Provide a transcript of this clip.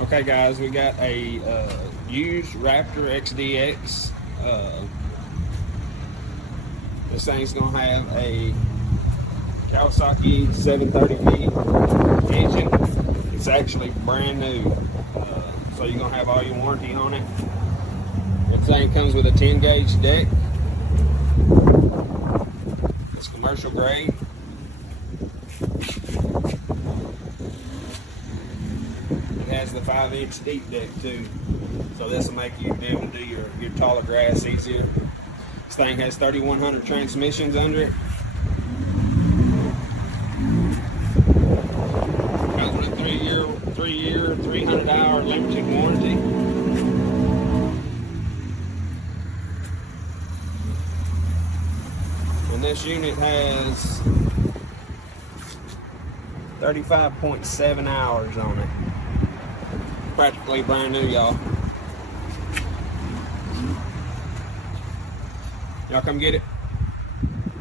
Okay guys, we got a used Raptor XDX. This thing's gonna have a Kawasaki FR730v engine. It's actually brand new, so you're gonna have all your warranty on it. The thing comes with a 10 gauge deck. It's commercial grade. It has the 5-inch deep deck too, so this will make you be able to do your taller grass easier. This thing has 3100 transmissions under it. Comes with a 3-year, 300-hour limited warranty. And this unit has 35.7 hours on it. Practically brand new, y'all. Y'all come get it.